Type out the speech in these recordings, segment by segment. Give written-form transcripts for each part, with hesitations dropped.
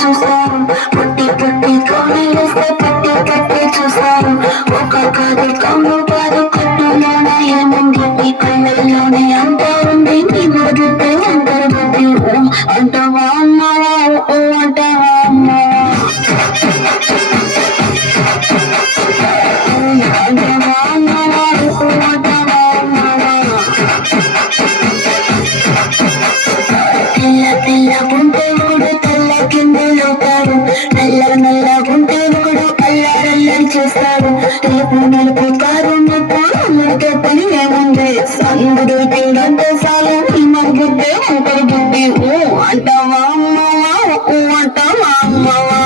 చూస్తారు పుట్టి పుట్టి కోడిలేస్తే పట్టి పట్టి చూస్తారు ఒక కాదు కమ్ము కాదు కట్టులోనే ఏముంది నీ కళ్ళల్లోనే అంతా ఉంది నీ మొదటి అందరి బుద్ధి అంటావా అమ్మావా ఓ అంటావా అమ్మావా అంటావా అమ్మావా ఓ అంటావా అమ్మావా తెల్ల తెల్ల గుంటే కూడా తెల్ల కిందలవుతాడు నల్ల నల్ల గుంటే కూడా అల్లారల్లరి చేస్తాడు రేపు నలుపు కారు నలుపు పని ఏముంది సందుడు తిండంటే చాలు ఈ మన బుద్ధి ఒకరి బుద్ధి ఓ అంటావా అమ్మావా ఓ అంటావా అమ్మావా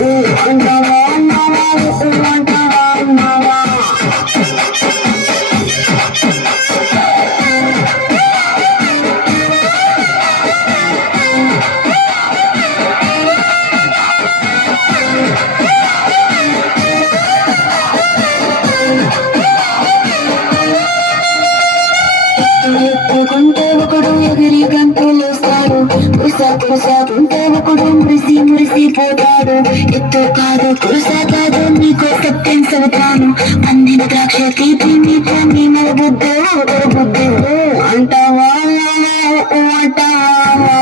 ఓ అంటావా అమ్మావా ఓ అంటావా అమ్మావా ఎత్తుకుంటే ఒకడు ఎగిరి గంతులేస్తాడు కురుకుంటే ఒకడు మురిసి మురిసిపోతాడు ఎత్తు కాదు కురుస కాదు నీకు సత్యం చెబుతాను పందిన ద్రాక్ష తీపి నీకు నీ మన బుద్ధి ఒకరు బుద్ధి అంటావా ఓ అంటావా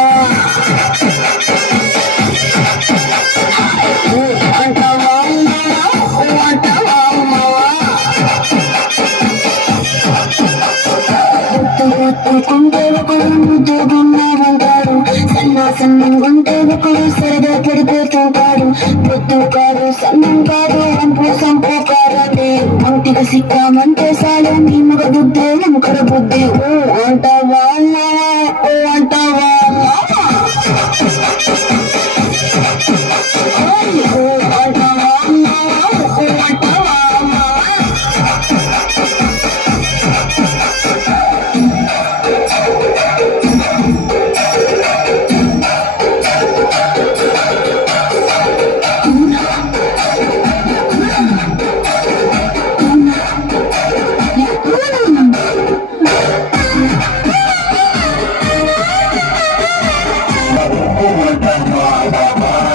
అంటావా ఓ అంటావా కుంటే ఒకడు ముద్దుగున్నామంటాడు సన్నం ఉంటే ఒకడు సరదా పడిపోతుంటాడు పొద్దు కాదు సన్నం కాదు వంపు సంపు కాదండి ఒంటికి సిక్కామంటే చాలు నీ మగ బుద్ధి నమ్మకర బుద్ధి ఓ అంటావా ఓ అంటావా ఓ అంటావా ఓ అంటావా Oh,